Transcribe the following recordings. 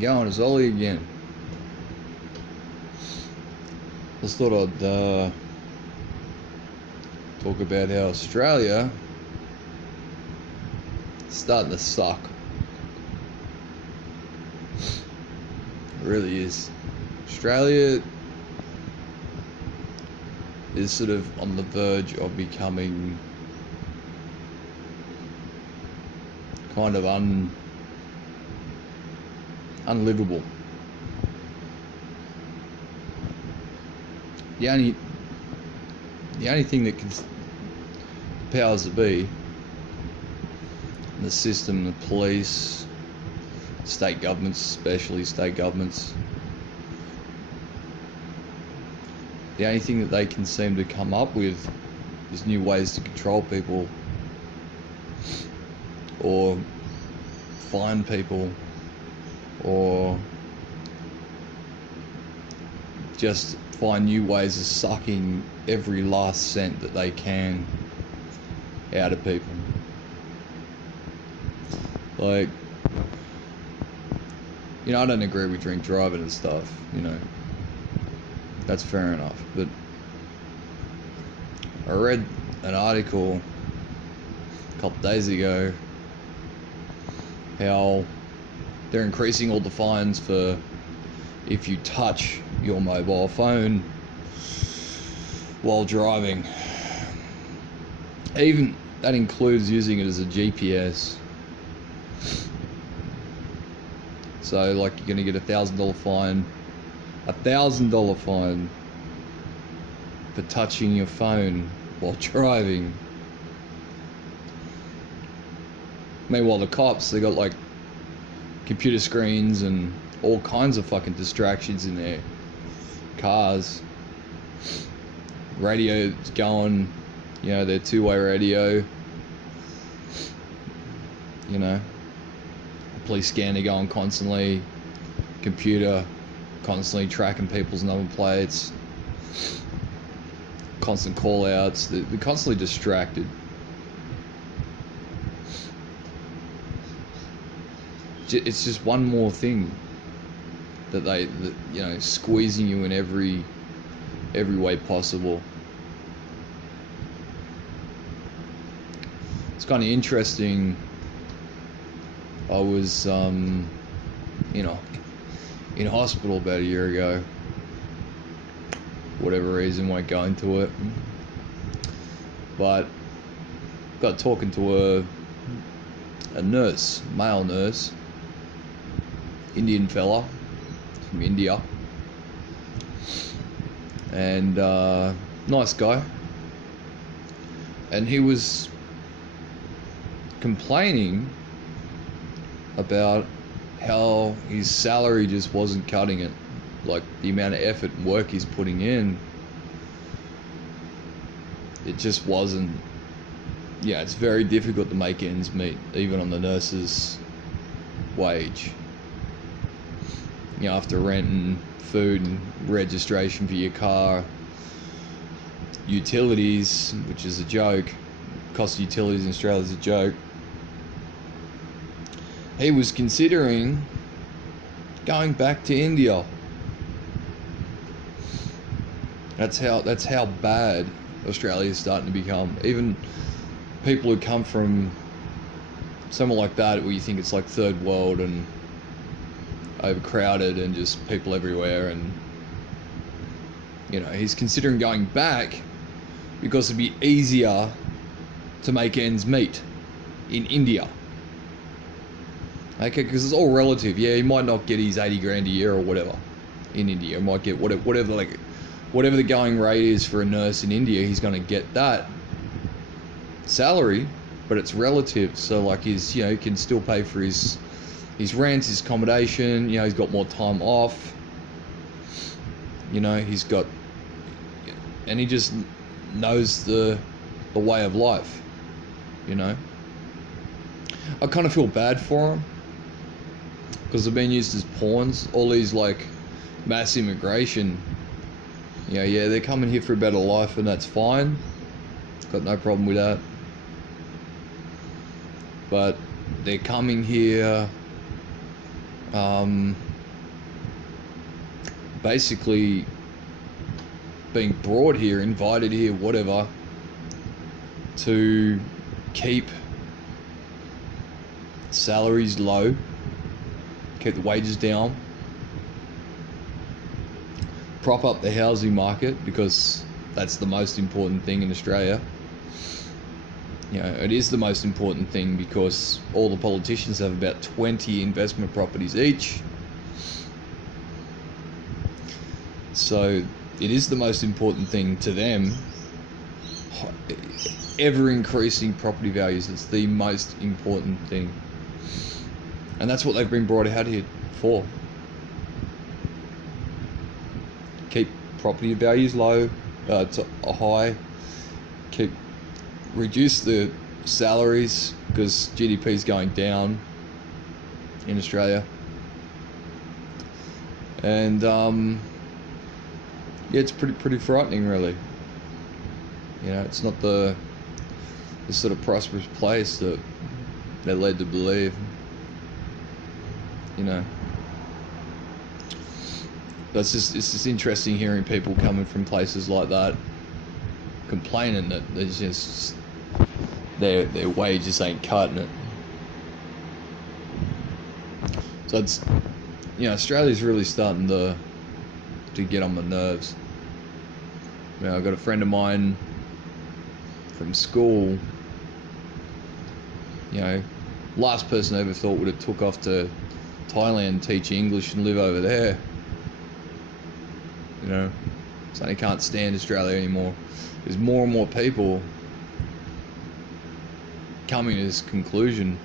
Going as Ollie again. Just thought I'd talk about how Australia is starting to suck. It really is. Australia is sort of on the verge of becoming kind of unlivable. The only thing that can powers that be, the system, the police, state governments, especially state governments, the only thing that they can seem to come up with is new ways to control people or fine people or just find new ways of sucking every last cent that they can out of people. Like, you know, I don't agree with drink driving and stuff, you know, that's fair enough, but I read an article a couple days ago how they're increasing all the fines for if you touch your mobile phone while driving. Even that includes using it as a GPS. So like you're gonna get $1,000 fine, $1,000 fine for touching your phone while driving. Meanwhile the cops, they got like computer screens and all kinds of fucking distractions in their cars. Radio's going, you know, their two-way radio, you know, police scanner going constantly, computer constantly tracking people's number plates, constant call outs, they're constantly distracted. It's just one more thing that you know, squeezing you in every way possible. It's kind of interesting. I was, you know, in hospital about a year ago. Whatever reason, won't go into it. But got talking to a nurse, male nurse, Indian fella from India, and nice guy, and he was complaining about how his salary just wasn't cutting it, like the amount of effort and work he's putting in, it just wasn't. Yeah, it's very difficult to make ends meet even on the nurse's wage. You know, after rent and food and registration for your car, utilities, which is a joke, cost of utilities in Australia is a joke. He was considering going back to India. That's how bad Australia is starting to become. Even people who come from somewhere like that, where you think it's like third world and overcrowded and just people everywhere, and you know, he's considering going back because it'd be easier to make ends meet in India. Okay, because it's all relative. Yeah, he might not get his 80 grand a year or whatever in India. He might get whatever the going rate is for a nurse in India. He's going to get that salary, but it's relative. So like his, you know, he can still pay for his rent, his accommodation. You know, he's got more time off. You know, he's got, and he just knows the way of life. You know, I kind of feel bad for him because they've been used as pawns. All these like mass immigration. You know, yeah, they're coming here for a better life, and that's fine. Got no problem with that. But they're coming here basically being brought here, invited here, whatever, to keep salaries low, keep the wages down, prop up the housing market, because that's the most important thing in Australia. You know, it is the most important thing because all the politicians have about 20 investment properties each. So it is the most important thing to them. Ever increasing property values is the most important thing. And that's what they've been brought out here for. Keep property values low, to high. Reduce the salaries because GDP is going down in Australia. And yeah, it's pretty frightening, really. You know, it's not the sort of prosperous place that they're led to believe. You know, it's just interesting hearing people coming from places like that complaining that there's just their wages ain't cutting it. So it's, you know, Australia's really starting to get on my nerves. You know, I've got a friend of mine from school, you know, last person I ever thought would have took off to Thailand, teach English and live over there. You know, so they can't stand Australia anymore. There's more and more people coming to this conclusion.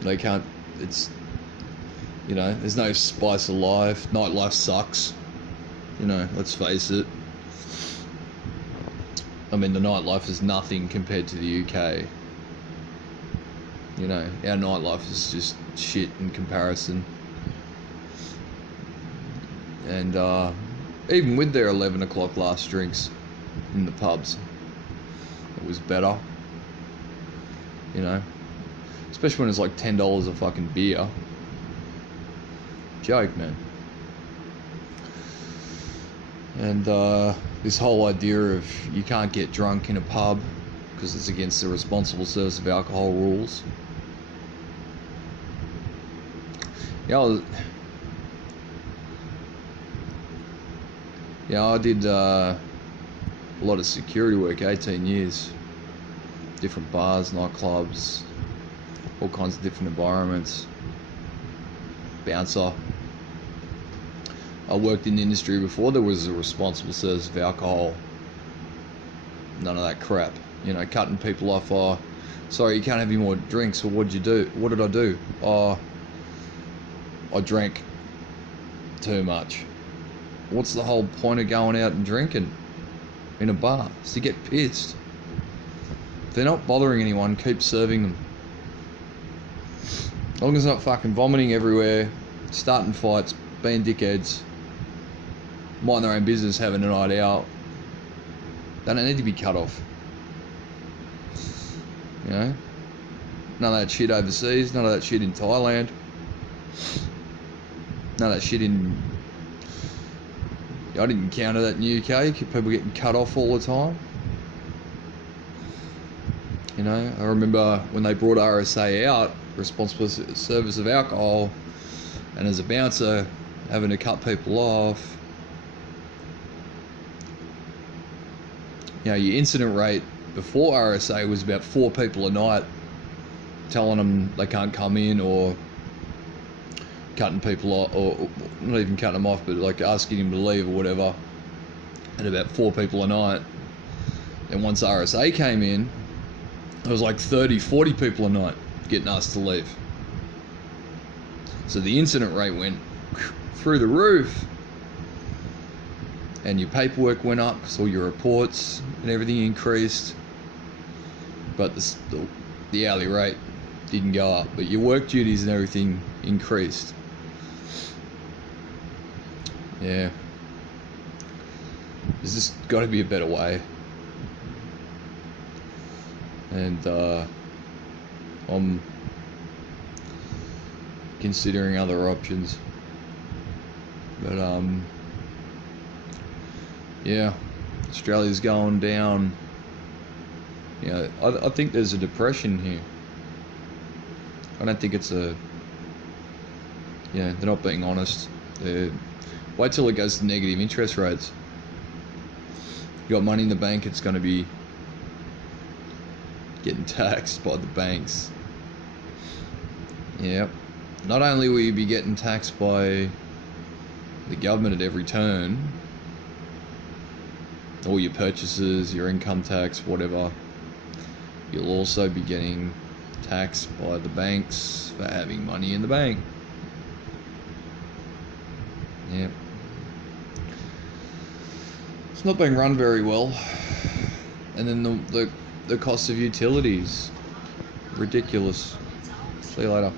They can't, it's, you know, there's no spice of life. Nightlife sucks. You know, let's face it. I mean, the nightlife is nothing compared to the UK. You know, our nightlife is just shit in comparison. And even with their 11 o'clock last drinks in the pubs, it was better. You know, especially when it's like $10 a fucking beer. Joke, man. And this whole idea of you can't get drunk in a pub because it's against the responsible service of alcohol rules. I did a lot of security work, 18 years. Different bars, nightclubs, all kinds of different environments. Bouncer. I worked in the industry before there was a responsible service of alcohol. None of that crap. You know, cutting people off. Oh, sorry, you can't have any more drinks. Well, what'd you do? What did I do? Oh, I drank too much. What's the whole point of going out and drinking in a bar? It's to get pissed. If they're not bothering anyone, keep serving them. As long as they're not fucking vomiting everywhere, starting fights, being dickheads, mind their own business, having a night out, they don't need to be cut off. You know? None of that shit overseas, none of that shit in Thailand, none of that shit in... I didn't encounter that in the UK, people getting cut off all the time. You know, I remember when they brought RSA out, Responsible Service of Alcohol, and as a bouncer, having to cut people off. You know, your incident rate before RSA was about 4 people a night, telling them they can't come in, or cutting people off, or not even cutting them off, but like asking them to leave or whatever, and about 4 people a night. And once RSA came in, it was like 30, 40 people a night getting asked to leave. So the incident rate went through the roof, and your paperwork went up, so all your reports and everything increased, but the hourly rate didn't go up, but your work duties and everything increased. Yeah, there's just got to be a better way. And considering other options. But yeah, Australia's going down. Yeah, I think there's a depression here. I don't think it's a... Yeah, they're not being honest. Wait till it goes to negative interest rates. You got money in the bank, it's going to be getting taxed by the banks. Yep. Not only will you be getting taxed by the government at every turn, all your purchases, your income tax, whatever, you'll also be getting taxed by the banks for having money in the bank. Yep. It's not being run very well. And then the cost of utilities, ridiculous. See you later.